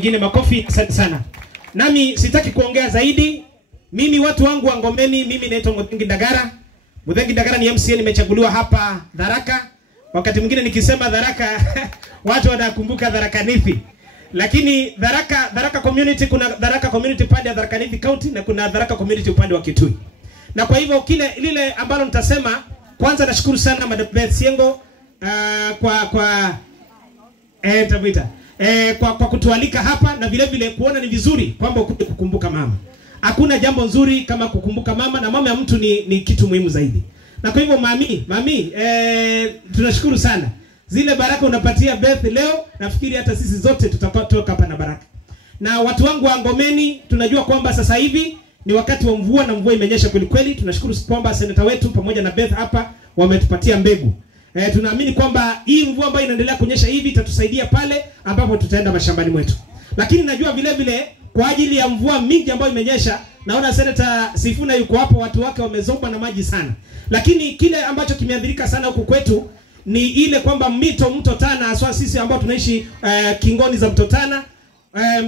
Ngine makofi, asante sana. Nami sitaki kuongea zaidi. Mimi watu wangu wa Ngomeni, mimi naitwa Muthengi Ndagara. Muthengi Ndagara ni MCA, nimechaguliwa hapa Tharaka. Wakati mwingine nikisema Tharaka watu wanakumbuka Tharaka Nithi. Lakini Tharaka community, kuna Tharaka community pande ya Tharaka Nithi County na kuna Tharaka community upande wa Kitui. Na kwa hivyo lile ambalo nitasema, kwanza nashukuru sana Madam Beth Siengo kwa kutualika hapa, na vile vile kuona ni vizuri kwamba ukuje kukumbuka mama. Hakuna jambo nzuri kama kukumbuka mama, na mama ya mtu ni kitu muhimu zaidi. Na kwa hivyo mami, tunashukuru sana. Zile baraka unapatia Beth leo, nafikiri hata sisi zote tutatoka hapa na baraka. Na watu wangu wa Ngomeni, tunajua kwamba sasa hivi ni wakati wa mvua na mvua imenyesha kweli kweli. Tunashukuru kwamba seneta wetu pamoja na Beth hapa wametupatia mbegu. Tunaamini kwamba hii mvua ambayo inaendelea kunyesha hivi itatusaidia pale ambapo tutaenda mashambani mwetu. Lakini najua vile vile kwa ajili ya mvua mingi ambayo imenyesha, naona Senator Sifuna yuko hapo, watu wake wamezongwa na maji sana. Lakini kile ambacho kimeathirika sana huku kwetu ni ile kwamba mto Tana, haswa sisi ambao tunaishi kingoni za mto Tana,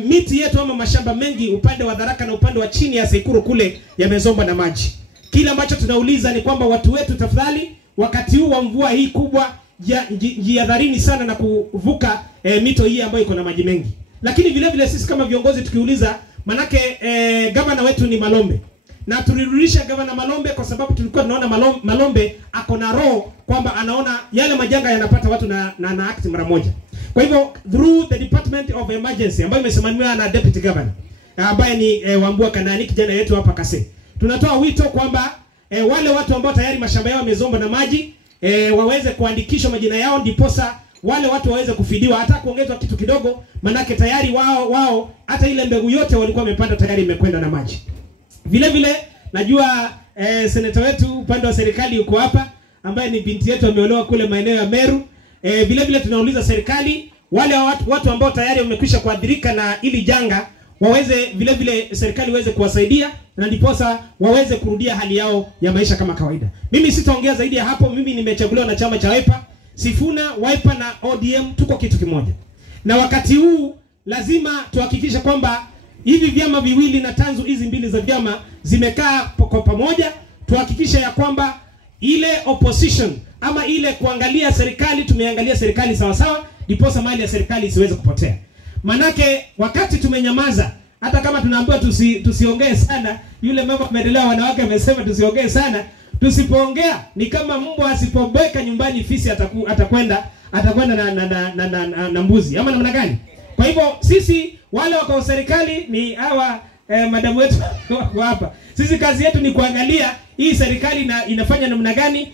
miti yetu ama mashamba mengi upande wa Tharaka na upande wa chini ya Sekuru kule yamezongwa na maji. Kile ambacho tunauliza ni kwamba watu wetu, tafadhali, wakati huu wa mvua hii kubwa, jihadharini sana na kuvuka mito hii ambayo iko na maji mengi. Lakini vile vile sisi kama viongozi tukiuliza, manake gavana wetu ni Malombe, na tulirudisha gavana Malombe kwa sababu tulikuwa tunaona Malombe ako na roho kwamba anaona yale majanga yanapata watu na act mara moja. Kwa hivyo through the Department of Emergency ambayo imesimamiwa na Deputy Governor ambaye ni Wambua Kanani, kijana yetu hapa Kase, tunatoa wito kwamba wale watu ambao tayari mashamba yao yamezomba na maji waweze kuandikishwa majina yao, ndiposa wale watu waweze kufidiwa, hata kuongezwa kitu kidogo, manake tayari wao hata ile mbegu yote walikuwa wamepanda tayari imekwenda na maji. Vile vile najua seneta wetu upande wa serikali yuko hapa, ambaye ni binti yetu ameolewa kule maeneo ya Meru. Vile vile tunauliza serikali, wale watu ambao tayari wamekwisha kuadhirika na ili janga, waweze vile vile serikali iweze kuwasaidia, na ndiposa waweze kurudia hali yao ya maisha kama kawaida. Mimi sitaongea zaidi ya hapo. Mimi nimechaguliwa na chama cha Wiper. Sifuna, Wiper na ODM tuko kitu kimoja. Na wakati huu lazima tuhakikishe kwamba hivi vyama viwili na tanzu hizi mbili za vyama zimekaa kwa pamoja. Tuhakikishe ya kwamba ile opposition ama ile kuangalia serikali, tumeangalia serikali sawa sawa, ndiposa mali ya serikali isiweze kupotea. Manake wakati tumenyamaza, hata kama tunaambiwa tusiongee sana, yule mama maendeleo wanawake amesema tusiongee sana, tusipoongea ni kama mbwa asipobeka nyumbani, fisi atakwenda na mbuzi, ama namna gani? Kwa hivyo sisi wale wako serikali ni hawa madamu wetu wako hapa. Sisi kazi yetu ni kuangalia hii serikali inafanya namna gani,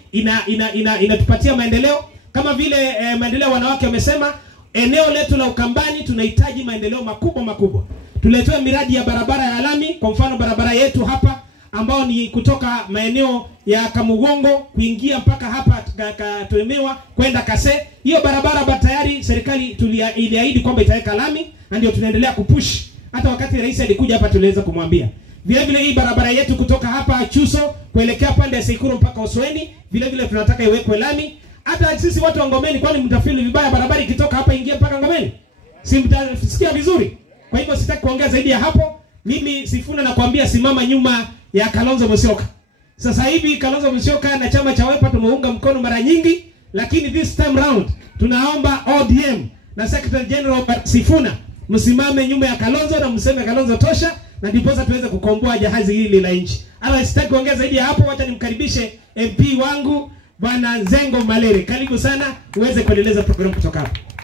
inatupatia maendeleo. Kama vile maendeleo wanawake wamesema, eneo letu la Ukambani tunahitaji maendeleo makubwa. Tuletewe miradi ya barabara ya lami, kwa mfano barabara yetu hapa ambao ni kutoka maeneo ya Kamugongo kuingia mpaka hapa Katolemewa kwenda Kase. Hiyo barabara tayari serikali iliahidi kwamba itaweka lami, na ndio tunaendelea kupush. Hata wakati rais alikuja hapa tuliweza kumwambia. Vile vile hii barabara yetu kutoka hapa Chuso kuelekea pande ya Sekuru mpaka Osweni, vile vile tunataka iwekwe lami. Hata sisi watu wa Ngomeni, kwani mtafili vibaya barabara ikitoka hapa ingia mpaka Ngomeni? Si mtasikia vizuri? Kwa hivyo sitaki kuongea zaidi ya hapo. Mimi Sifuna nakwambia, simama nyuma ya Kalonzo Musyoka. Sasa hivi Kalonzo Musyoka na chama cha Wiper tumeunga mkono mara nyingi, lakini this time round tunaomba ODM na Secretary General Sifuna msimame nyuma ya Kalonzo na mseme Kalonzo tosha, na ndiposa tuweze kukomboa jahazi hili la nchi. Ala, sitaki kuongea zaidi ya hapo. Wacha nimkaribishe MP wangu Bwana Zengo Malere. Karibu sana uweze kuendeleza program kutoka hapa.